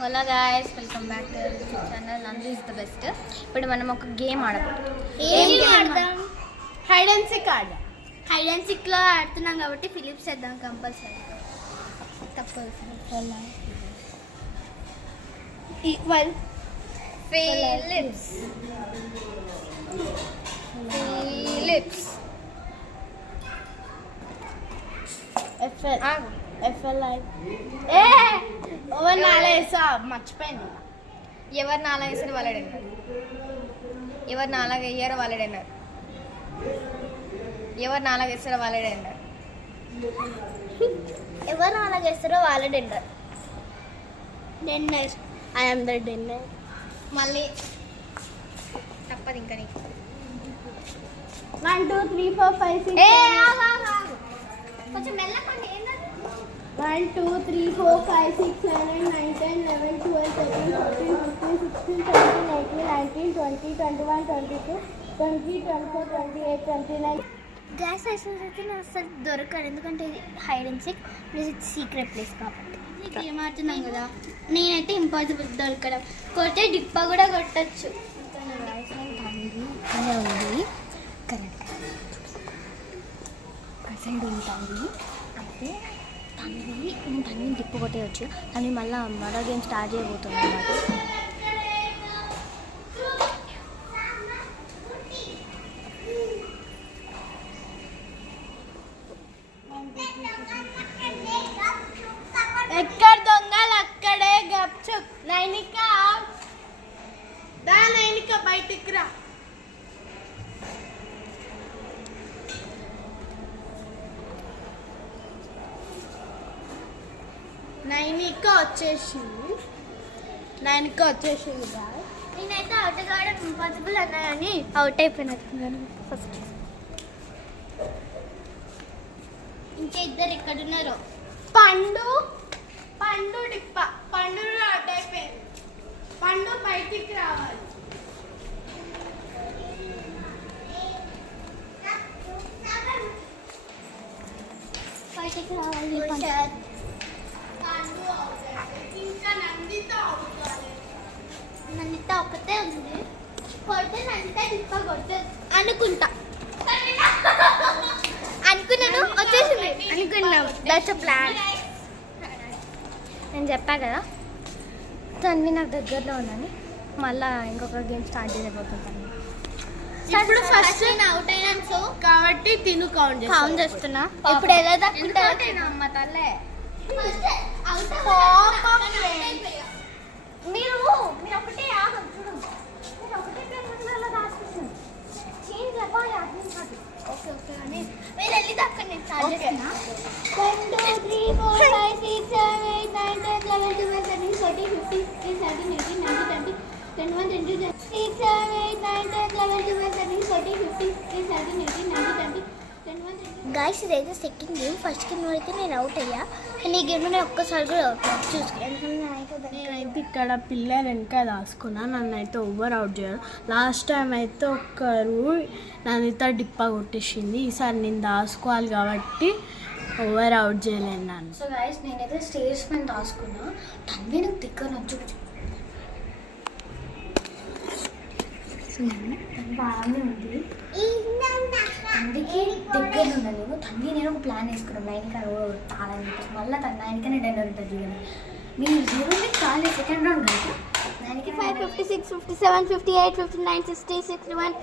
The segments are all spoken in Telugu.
Hello guys, welcome back to YouTube channel నందు ఇస్ ద బెస్ట్. ఇప్పుడు మనం ఒక గేమ్ ఆడబోతున్నాం. ఏం ఆడదాం? హైడ్ అండ్ సీక్ ఆడదాం. హైడ్ అండ్ సీక్ లో ఆడుతున్నాం కాబట్టి ఫిలిప్స్ చేద్దాం కంపల్సరీ. తప్పదు. ఈక్వల్ ఫిలిప్స్ ఎఫ్ఎల్ఐ ఓవర్ నాలేసా మర్చిపోయింది. ఎవరు నాలుగు వేసారు వాళ్ళడన్నారు, ఎవరు నాలుగు వేయరో వాళ్ళడన్నారు, ఎవరు నాలుగు వేస్తారో వాళ్ళడన్నారు, ఎవరు అలాగేస్తారో వాళ్ళ dinner. Dinner I'm the dinner. మళ్ళీ తప్పదు ఇంకా నీకు. 1 2 3 4 5 6 కొంచెం మెల్లకండి. 1 2 3 4 5 6 7 8 9 10 11 12 13 14 15 16 17 18 19 20 21 22 23 24 28 29. గ్యాస్ లైసెన్స్ అయితే నాకు అసలు దొరకదు, ఎందుకంటే ఇది హైడ్ అండ్ సీక్ ప్లస్ ఇది సీక్రెట్ ప్లేస్ కాబట్టి. గేమ్ ఆడుతున్నాం కదా, నేనైతే ఇంపాసిబుల్ దొరకడం. కొడితే డిప్ప కూడా కొట్టచ్చు. ఉంది కరెక్ట్ ప్రజెంట్ ఉంటుంది. అయితే తనని డిప్పు కొట్టేయచ్చు. తను మళ్ళీ మరో గేమ్ స్టార్ట్ చేయబోతుంది అన్నమాట. ఎక్కడ దొంగలు అక్కడే గప్చుప్. నైనిక దా, నైనిక బయటికి రా. నైనిక వచ్చేసింది. నేనైతే అవుట్ కావడం ఇంపాసిబుల్ అన్నా కానీ అవుట్ అయిపోయినట్టున్నాను ఫస్ట్. ఇంకా ఇద్దరు ఎక్కడున్నారో. పండు డిప్ప. పండు అవుట్ అయిపోయింది. పండు బయటికి రావాలి. బయటికి రావాలి. నందిత ఒకటే ఉంది. కొడితే నందిత డిప్ప కొట్టదు అనుకున్నాను. వచ్చేసింది అనుకున్నాం. That's a plan. నేను చెప్పా కదా తన్వి నాకు దగ్గరలో ఉందని. మళ్ళీ ఇంకొక గేమ్ స్టార్ట్ చేయబోతున్నాను. ఇప్పుడు ఫస్ట్ నేను అవుట్ అయినాను, సో కాబట్టి తిను కౌంట్ చేస్తున్నా. ఇప్పుడు ఎలా దక్కుంటా అమ్మ తల్లే. మీరు ఒకటే ఆగం చూడండి. నేను ఒకటే పేపర్లలో రాసుకుంటున్నాను. చేంజ్ చెప్పాలి అర్థం కాదు. ఓకే అని మీరు వెళ్ళి దక్కండి. నేను స్టార్ట్ చేస్తున్నా. 1 2 3 4 5 6 7 8 9 10 11 12 13 14 15 16 17 18 19 20 21 22 6 7 8 9 10 11 12 13 14 15 16 17 18 19 20 గాయస్, ఇదైతే సెకండ్ గేమ్. ఫస్ట్ గేమ్ అయితే నేను అవుట్ అయ్యా, కానీ ఈ గేమ్లో నేను ఒక్కసారి కూడా చూసుకోలేదు. నేనైతే ఇక్కడ పిల్లలు వెనక దాచుకున్నా. నన్ను అయితే ఓవర్ అవుట్ చేయరు. లాస్ట్ టైం అయితే ఒక్కరు నన్ను డిప్ప కొట్టేసింది. ఈసారి నేను దాచుకోవాలి కాబట్టి ఓవర్ అవుట్ చేయలేను నన్ను. సో గైస్, నేనైతే స్టేజ్ పైన రాసుకున్నా. తన్వి నాకు దగ్గర నచ్చు బాగానే ఉంది. తన్వికి దగ్గర ఉండలేము. తన్వి నేను ఒక ప్లాన్ వేసుకున్నాను. నైన్కి తాళని చెప్పేసి మళ్ళీ తన నైన్కనే డెన్నర్ ఉంటుంది కానీ మీరు జీరోని చాలా సెకండ్ రౌండ్ కదా. 95 56 57 58 59 60 61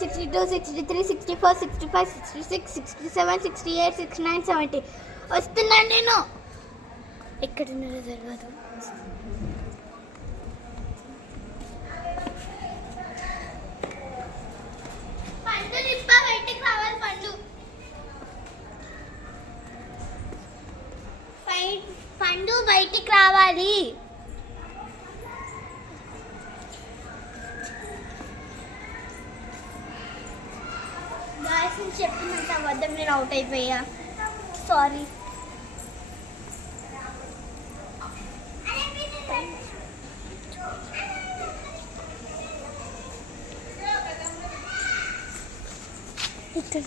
62 63 64 65 66 67 68 69 70 వస్తున్నాను నేను. ఎక్కడున్నారో తెలియదు. పండు బయటికి రావాలి. గాయస్, చెప్పినంత అబద్ధం. నేను అవుట్ అయిపోయా, సారీ. ఇక్కడ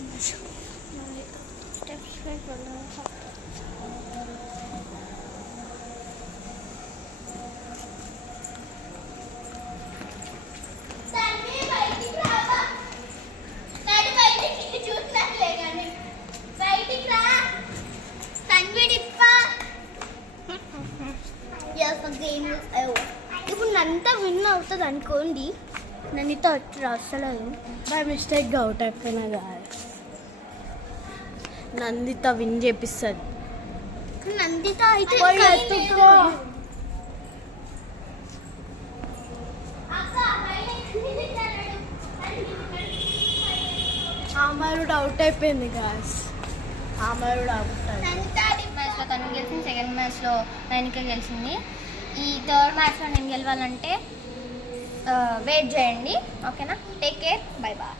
గేమ్ ఇప్పుడు నంతా విన్ అవుతుంది అనుకోండి. నన్నుతో వచ్చి రాస్తలేదు. బై మిస్టేక్గా అవుట్ అయిపోయినా కాదు, నందిత విన్ చేపిస్తుంది. నందిత అయితే ఆమరుడు అవుట్ అయిపోయింది గాయస్, ఆమరుడు అవుట్ అయిపోయింది. మ్యాచ్లో తను గెలిచింది, సెకండ్ మ్యాచ్లో నైనిక గెలిచింది. ఈ థర్డ్ మ్యాచ్లో నేను గెలవాలంటే వెయిట్ చేయండి. ఓకేనా? Take care, bye bye.